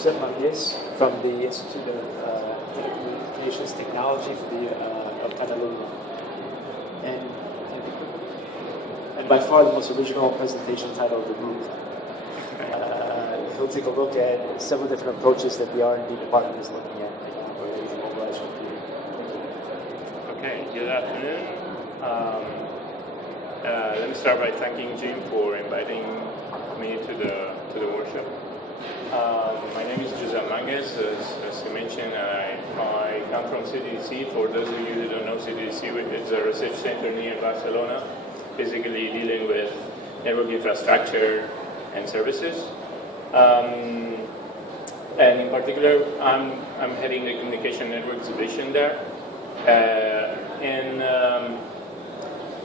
José Marquez from the Institute of Telecommunications Technology of Catalunya. And by far the most original presentation title of the group. He'll take a look at several different approaches that the R&D department is looking at related to mobilized computing. Okay, good afternoon. Let me start by thanking Jim for inviting me to the workshop. My name is José Manguez. As you mentioned, I come from CTTC. For those of you who don't know, CTTC is a research center near Barcelona, basically dealing with network infrastructure and services. And in particular, I'm heading the communication networks division there.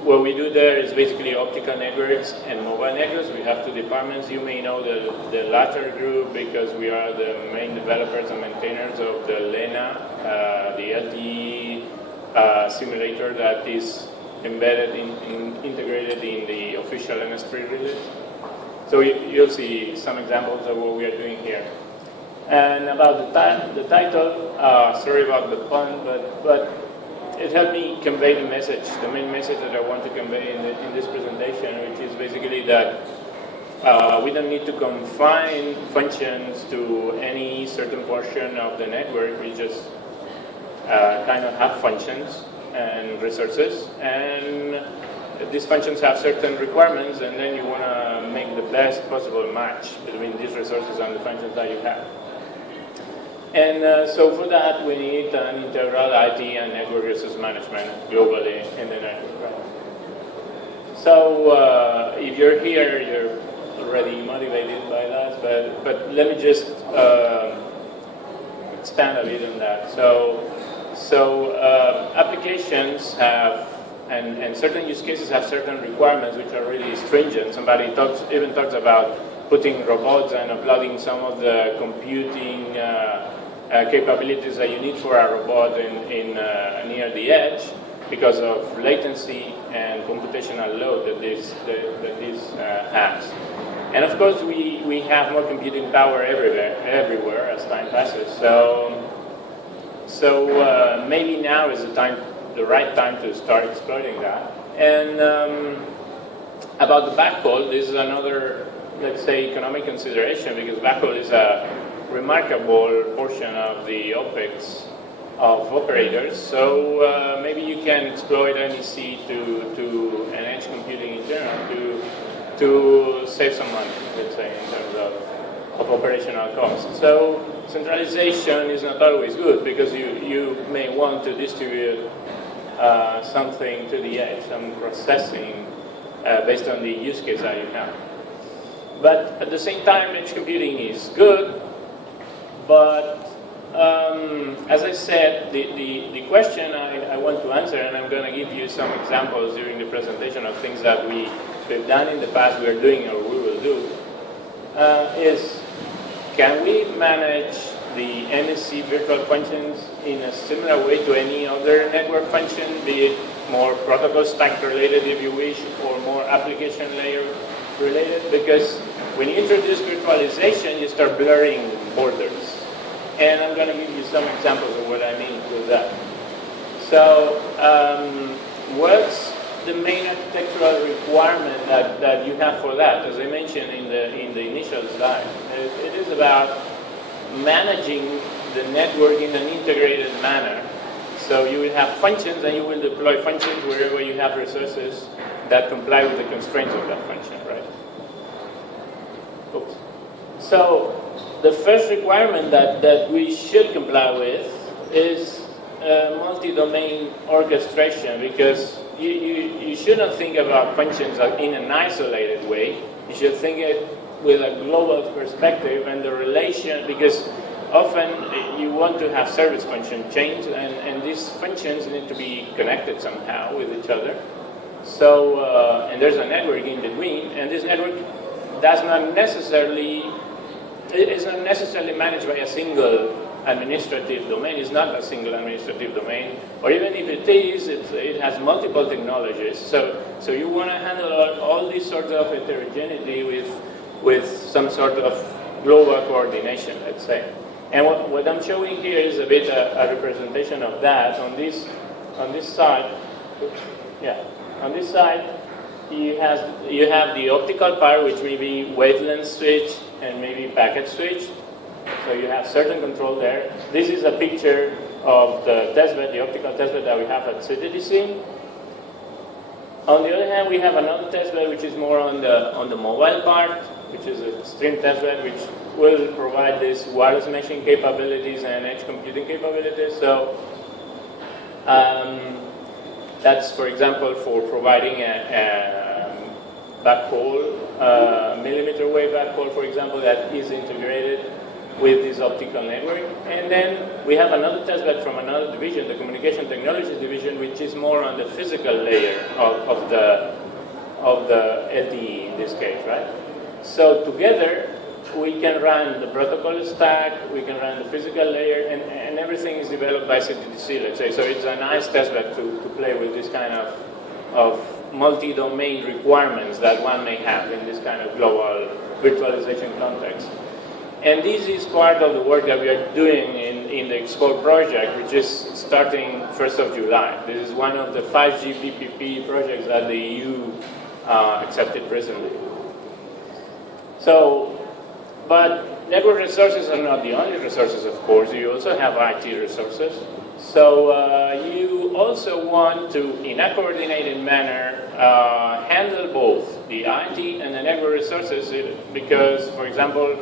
What we do there is basically optical networks and mobile networks. We have two departments. You may know the latter group because we are the main developers and maintainers of the LENA, the LTE simulator that is embedded integrated in the official NS3 release. So you'll see some examples of what we are doing here. And about the title, sorry about the pun, but it helped me convey the message, the main message that I want to convey in this presentation, which is basically that we don't need to confine functions to any certain portion of the network. We just kind of have functions and resources, and these functions have certain requirements, and then you want to make the best possible match between these resources and the functions that you have. And so for that, we need an integral IT and network resource management globally in the network. Right? So if you're here, you're already motivated by that, but let me just expand a bit on that. So applications have, and certain use cases have certain requirements which are really stringent. Somebody even talks about putting robots and uploading some of the computing capabilities that you need for a robot near the edge because of latency and computational load that this has. And of course, we have more computing power everywhere as time passes. So maybe now is the right time to start exploiting that. And about the backhaul, this is another, let's say, economic consideration, because backhaul is a remarkable portion of the OPEX of operators. So maybe you can exploit NEC to and edge computing in general to save some money, let's say, in terms of operational costs. So centralization is not always good, because you may want to distribute something to the edge, some processing based on the use case that you have. But at the same time, edge computing is good. But as I said, the question I want to answer, and I'm going to give you some examples during the presentation of things that we've done in the past, we are doing, or we will do, is can we manage the NSC virtual functions in a similar way to any other network function, be it more protocol stack related, if you wish, or more application layer related? Because when you introduce virtualization, you start blurring borders. And I'm going to give you some examples of what I mean with that. So what's the main architectural requirement that you have for that? As I mentioned in the initial slide, it is about managing the network in an integrated manner. So you will have functions, and you will deploy functions wherever you have resources that comply with the constraints of that function, right? Oops. So the first requirement that we should comply with is multi-domain orchestration, because you shouldn't think about functions in an isolated way. You should think it with a global perspective and the relation, because often you want to have service function chains, and these functions need to be connected somehow with each other. So, and there's a network in between, and this network is not necessarily managed by a single administrative domain. It's not a single administrative domain, or even if it is, it has multiple technologies. So you want to handle all these sorts of heterogeneity with some sort of global coordination, let's say. And what I'm showing here is a bit a representation of that. On this side, on this side, you have the optical part, which may be wavelength switch and maybe packet switch. So you have certain control there. This is a picture of the testbed, the optical testbed that we have at CTTC. On the other hand, we have another testbed which is more on the mobile part, which is a stream testbed, which will provide these wireless meshing capabilities and edge computing capabilities. So that's, for example, for providing a backhaul, millimeter wave backhaul, for example, that is integrated with this optical network. And then we have another testbed from another division, the Communication Technologies division, which is more on the physical layer of the LTE in this case, right? So together, we can run the protocol stack, we can run the physical layer, and everything is developed by CTTC, let's say. So it's a nice testbed to play with this kind of multi-domain requirements that one may have in this kind of global virtualization context. And this is part of the work that we are doing in the Explore project, which is starting 1st of July. This is one of the 5G PPP projects that the EU accepted recently. So, but network resources are not the only resources, of course. You also have IT resources. So you also want to, in a coordinated manner, handle both the IT and the network resources because, for example,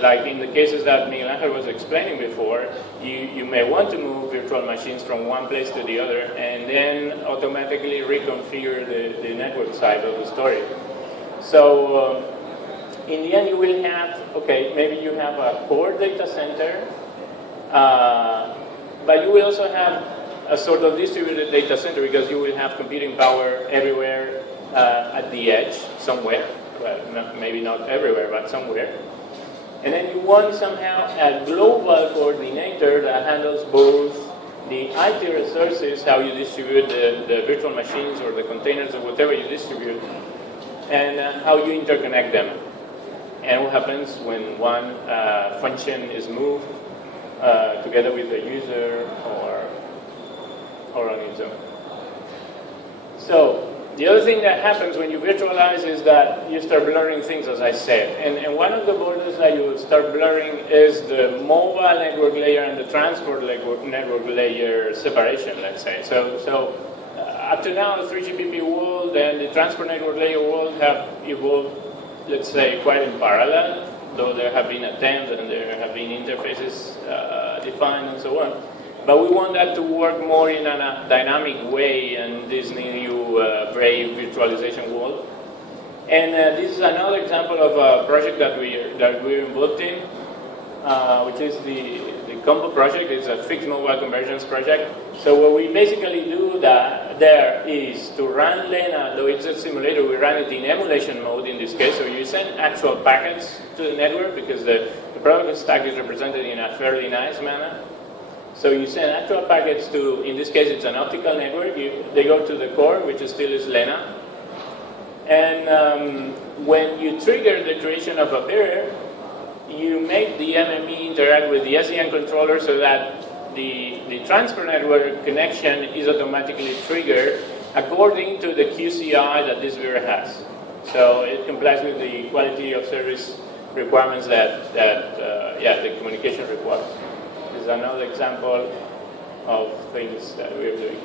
like in the cases that Miguel Angel was explaining before, you may want to move virtual machines from one place to the other and then automatically reconfigure the network side of the story. So in the end you will have, okay, maybe you have a core data center, but you will also have a sort of distributed data center because you will have computing power everywhere at the edge, somewhere. Well, maybe not everywhere, but somewhere. And then you want somehow a global coordinator that handles both the IT resources, how you distribute the virtual machines or the containers or whatever you distribute, and how you interconnect them. And what happens when one function is moved together with the user or on its own. So the other thing that happens when you virtualize is that you start blurring things, as I said. And one of the borders that you will start blurring is the mobile network layer and the transport network layer separation, let's say. So up to now, the 3GPP world and the transport network layer world have evolved, let's say, quite in parallel, though there have been attempts and there have been interfaces defined and so on. But we want that to work more in a dynamic way in this new brave virtualization world. And this is another example of a project that we're involved in, which is the COMBO project. It's a fixed mobile convergence project. So what we basically do there is to run Lena, though it's a simulator, we run it in emulation mode in this case. So you send actual packets to the network because the protocol stack is represented in a fairly nice manner. So you send actual packets to, in this case it's an optical network, they go to the core, which still is Lena. And when you trigger the creation of a pair, you make the MME interact with the SDN controller so that the transfer network connection is automatically triggered according to the QCI that this bearer has. So it complies with the quality of service requirements that the communication requires. This is another example of things that we're doing.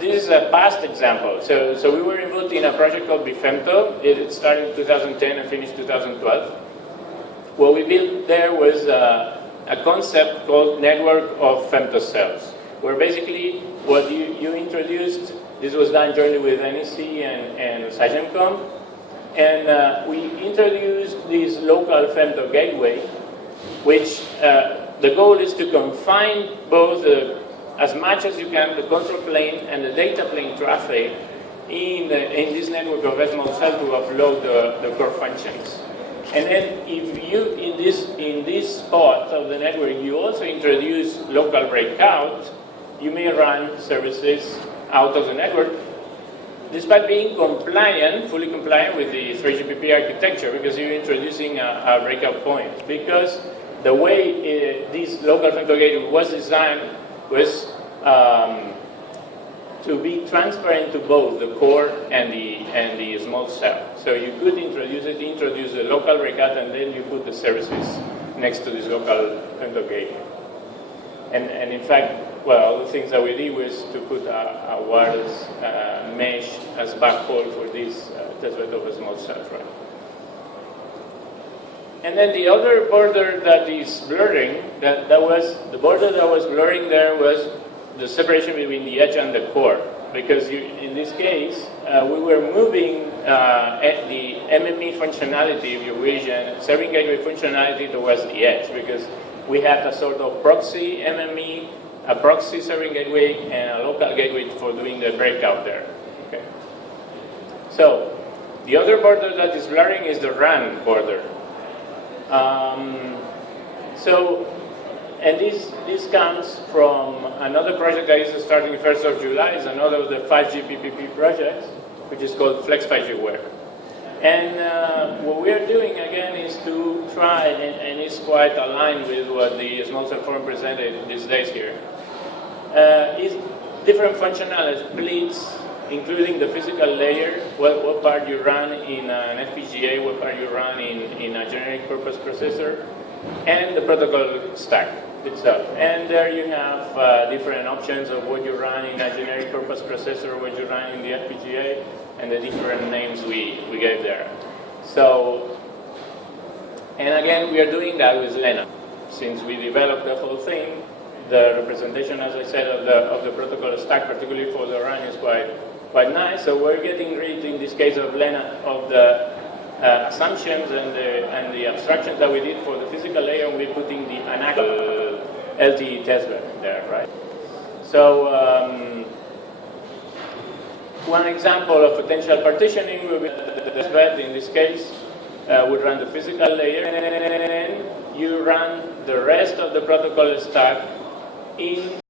This is a past example. So we were involved in a project called Femto. It started in 2010 and finished 2012. What we built there was a concept called network of Femtocells, where basically what you introduced, this was done jointly with NEC and Sagemcom, and we introduced this local Femto gateway, which the goal is to confine both as much as you can the control plane and the data plane traffic in this network of SMO cell to offload the core functions. And then if you, in this spot of the network, you also introduce local breakout, you may run services out of the network despite being compliant, fully compliant with the 3GPP architecture, because you're introducing a breakout point. Because the way this local femto gateway was designed was to be transparent to both the core and the small cell. So you could introduce the local breakout, and then you put the services next to this local femto gateway. And in fact, well, all the things that we did was to put a wireless mesh as backhaul for this testbed of a small cell, right? And then the other border that is blurring, that was the border that was blurring there was the separation between the edge and the core, because in this case we were moving the MME functionality, if you wish, and serving gateway functionality towards the edge, because we have a sort of proxy MME, a proxy serving gateway, and a local gateway for doing the breakout there. Okay. So the other border that is blurring is the RAN border. And this comes from another project that is starting 1st of July. It's another of the 5GPP projects, which is called FlexPayware. And what we are doing again is to try, and it's quite aligned with what the Small Cell Forum presented these days here, is different functional splits, including the physical layer, what part you run in an FPGA, what part you run in a generic purpose processor, and the protocol stack itself. And there you have different options of what you run in a generic purpose processor, what you run in the FPGA, and the different names we gave there. So, and again, we are doing that with Lena. Since we developed the whole thing, the representation, as I said, of the protocol stack, particularly for the RAN, is quite nice. So we're getting rid, in this case of Lena, of the assumptions and the abstractions that we did for the physical layer, and we're putting the analog LTE testbed there, right? So one example of potential partitioning will be the testbed. In this case, would run the physical layer, and then you run the rest of the protocol stack in